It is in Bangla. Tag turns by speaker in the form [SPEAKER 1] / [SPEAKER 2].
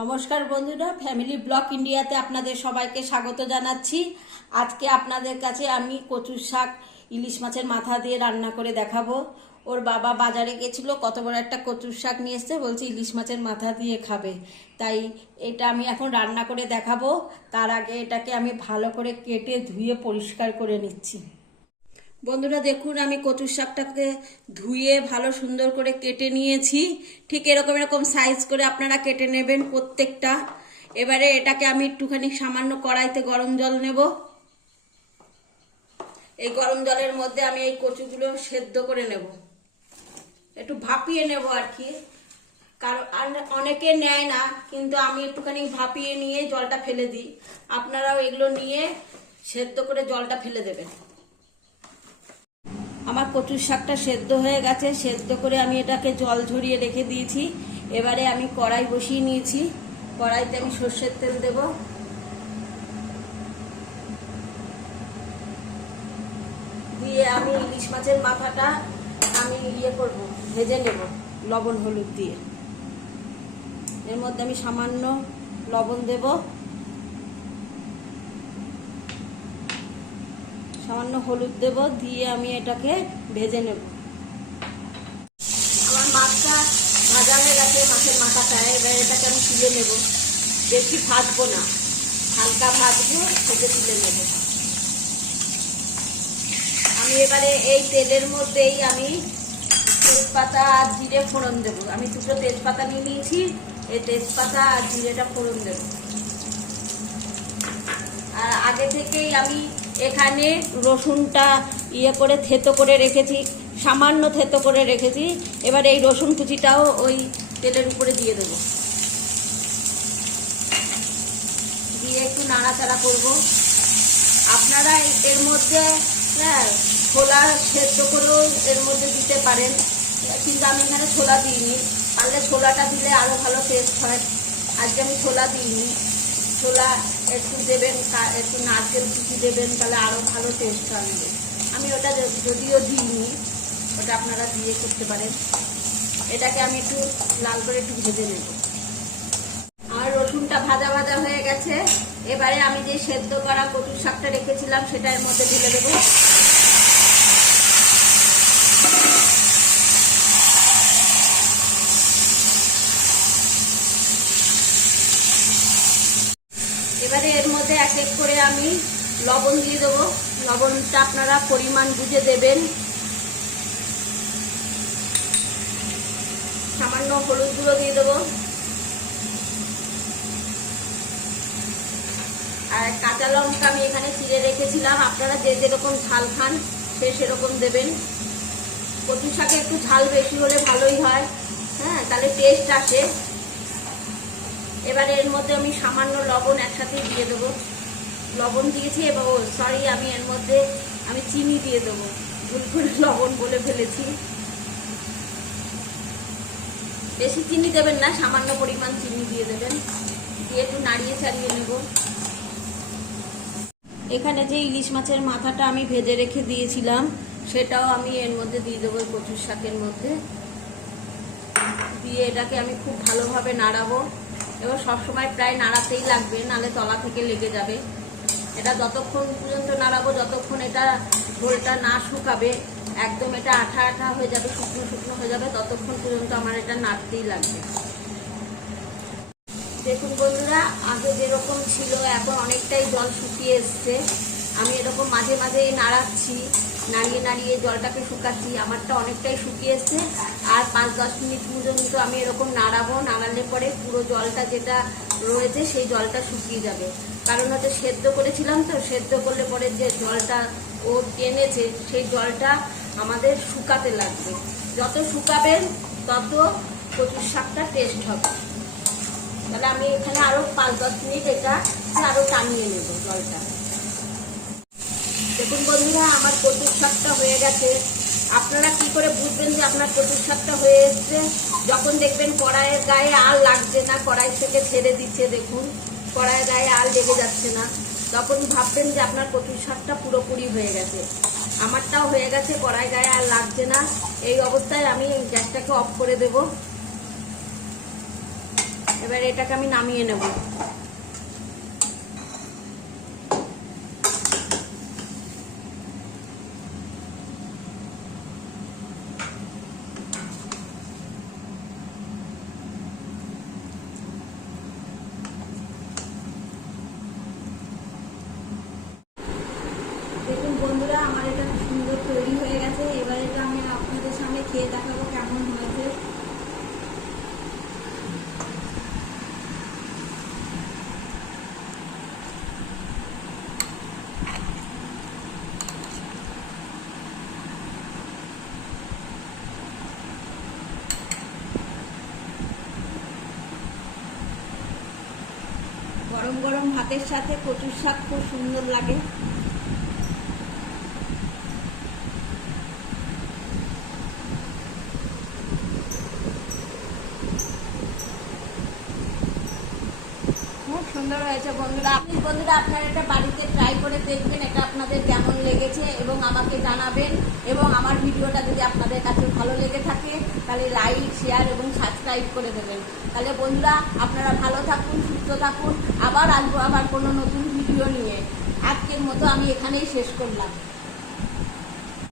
[SPEAKER 1] নমস্কার বন্ধুরা ফ্যামিলি ব্লক ইন্ডিয়াতে আপনাদের সবাইকে স্বাগত জানাচ্ছি। আজকে আপনাদের কাছে আমি কচুর শাক, ইলিশ মাছের মাথা দিয়ে রান্না করে দেখাবো। ওর বাবা বাজারে গেছিল, কত বড় একটা কচুর শাক নিয়ে এসছে, বলছে ইলিশ মাছের মাথা দিয়ে খাবে। তাই এটা আমি এখন রান্না করে দেখাবো। তার আগে এটাকে আমি ভালো করে কেটে ধুয়ে পরিষ্কার করে নিচ্ছি। বন্ধুরা দেখুন, আমি কচুর শাকটাকে ধুয়ে ভালো সুন্দর করে কেটে নিয়েছি। ঠিক এরকম এরকম সাইজ করে আপনারা কেটে নেবেন প্রত্যেকটা। এবারে এটাকে আমি একটুখানি সামান্য কড়াইতে গরম জল নেব। এই গরম জলের মধ্যে আমি এই কচুগুলো সেদ্ধ করে নেব। একটু ভাপিয়ে নেব আর কি। কারণ অনেকে নেয় না, কিন্তু আমি একটুখানি ভাপিয়ে নিয়ে জলটা ফেলে দিই। আপনারাও এগুলো নিয়ে সেদ্ধ করে জলটা ফেলে দেবেন। আমার কচুর শাকটা সেদ্ধ হয়ে গেছে, সেদ্ধ করে আমি এটাকে জল ঝরিয়ে রেখে দিয়েছি। এবারে আমি কড়াই বসিয়ে নিয়েছি। কড়াইতে আমি সর্ষের তেল দেব। দিয়ে আমি ইলিশ মাছের মাথাটা আমি ইয়ে করব, ভেজে নেব লবণ হলুদ দিয়ে। এর মধ্যে আমি সামান্য লবণ দেব। সামান্য হলুদ দেব, দিয়ে আমি এটাকে ভেজে নেব। আমার মাছটা ভাজা হয়ে গেছে, মাছের মাথাটা। এবার এটাকে আমি তুলে নেব। বেশি ভাজবো না। হালকা ভাজবো সেটা তুলে নেব। আমি এবারে এই তেলের মধ্যেই আমি তেজপাতা আর জিরে ফোড়ন দেবো। আমি দুটো তেজপাতা নিয়ে নিয়েছি। এই তেজপাতা আর জিরেটা ফোড়ন দেবো। আর আগে থেকেই আমি এখানে রসুনটা ইয়ে করে থেতো করে রেখেছি, সামান্য থেতো করে রেখেছি। এবার এই রসুন কুচিটাও ওই তেলের উপরে দিয়ে দেবো। দিয়ে একটু নাড়াচাড়া করব। আপনারা এর মধ্যে হ্যাঁ ছোলা সেদ্ধ করেও এর মধ্যে দিতে পারেন। কিন্তু আমি এখানে ছোলা দিইনি। তাহলে ছোলাটা দিলে আরও ভালো টেস্ট হয়। আজকে আমি ছোলা দিইনি। ছোলা একটু দেবেন একটু নারকেল কুচি দেবেন, তাহলে আরও ভালো টেস্ট আনবে আমি ওটা যদিও দিইনি, ওটা আপনারা দিয়ে করতে পারেন। এটাকে আমি একটু লাল করে একটু ভেজে নেব। আমার রসুনটা ভাজা ভাজা হয়ে গেছে। এবারে আমি যে সেদ্ধ করা কচুর শাকটা রেখেছিলাম, সেটার মধ্যে ঢেলে দেবো এবারে এর মধ্যে এক এক করে আমি লবণ দিয়ে দেবো। লবণটা আপনারা পরিমাণ বুঝে দেবেন। সামান্য হলুদ গুঁড়ো দিয়ে দেবো। আর কাঁচা লঙ্কা আমি এখানে চিড়ে রেখেছিলাম। আপনারা যে যেরকম ঝাল খান, সে সেরকম দেবেন। কচু শাকে একটু ঝাল বেশি হলে ভালোই হয়। হ্যাঁ তাহলে টেস্ট আসে। এবারে এর মধ্যে আমি সামান্য লবণ একসাথে দিয়ে দেবো। লবণ দিয়েছি এবং সরি, আমি এর মধ্যে, আমি চিনি দিয়ে দেবো। ভুল করে লবণ বলে ফেলেছি। বেশি চিনি দেবেন না, সামান্য পরিমাণ চিনি দিয়ে দেবেন। দিয়ে একটু নাড়িয়ে চাড়িয়ে নেব। এখানে যে ইলিশ মাছের মাথাটা আমি ভেজে রেখে দিয়েছিলাম, সেটাও আমি এর মধ্যে দিয়ে দেবো কচুর শাকের মধ্যে। দিয়ে এটাকে আমি খুব ভালোভাবে নাড়াবো। এবার সবসময় প্রায় নাড়াতেই লাগবে, নালে তলা থেকে লেগে যাবে। এটা যতক্ষণ পর্যন্ত নাড়াবো, যতক্ষণ এটা ঝোলটা না শুকাবে, একদম এটা আঠা আঠা হয়ে যাবে, শুকনো শুকনো হয়ে যাবে, ততক্ষণ পর্যন্ত আমার এটা নাড়তেই লাগবে। দেখুন বন্ধুরা, আগে যেরকম ছিল, এখন অনেকটাই জল শুকিয়ে এসছে। আমি এরকম মাঝে মাঝে নাড়াচ্ছি, নাড়িয়ে নাড়িয়ে জলটাকে শুকাচ্ছি, আমারটা অনেকটাই শুকিয়ে এসছে। আর পাঁচ দশ মিনিট পর্যন্ত আমি এরকম নাড়াবো, নাড়ালে পরে পুরো জলটা যেটা রয়েছে, সেই জলটা শুকিয়ে যাবে। কারণ হচ্ছে সেদ্ধ করেছিলাম তো, সেদ্ধ করলে পরে যে জলটা ও টেনেছে সেই জলটা আমাদের শুকাতে লাগবে। যত শুকাবেন তত কচুর শাকটা টেস্ট হবে। তাহলে আমি এখানে আরও পাঁচ দশ মিনিট এটা আরও টানিয়ে নেব জলটা। দেখুন বন্ধুরা, আমার কচুর শাকটা হয়ে গেছে। আপনারা কি করে বুঝবেন যে আপনার কচুর শাকটা হয়ে এসছে? যখন দেখবেন কড়াইয়ের গায়ে আর লাগছে না, কড়াই থেকে ছেড়ে দিচ্ছে, দেখুন। কড়াইয়ের গায়ে আল লেগে যাচ্ছে না। তখন ভাববেন যে আপনার কচুর শাকটা পুরোপুরি হয়ে গেছে। আমারটাও হয়ে গেছে কড়াই গায়ে আর লাগছে না। এই অবস্থায় আমি গ্যাসটাকে অফ করে দেব। এবার এটাকে আমি নামিয়ে নেব দেখুন বন্ধুরা আমার এটা খুব সুন্দর তৈরি হয়ে গেছে এবার আমি আপনাদের সামনে খেয়ে দেখাবো কেমন হয়েছে। গরম গরম ভাতের সাথে কচুর শাক খুব সুন্দর লাগে। সুন্দর হয়েছে, বন্ধুরা। আপনি, বন্ধুরা, আপনারা এটা বাড়িতে ট্রাই করে দেখবেন এটা আপনাদের কেমন লেগেছে এবং আমাকে জানাবেন এবং আমার ভিডিওটা যদি আপনাদের কাছে ভালো লেগে থাকে, তাহলে লাইক শেয়ার এবং সাবস্ক্রাইব করে দেবেন। তাহলে বন্ধুরা, আপনারা ভালো থাকুন, সুস্থ থাকুন। আবার আসব আবার কোনো নতুন ভিডিও নিয়ে। আজকের মতো আমি এখানেই শেষ করলাম।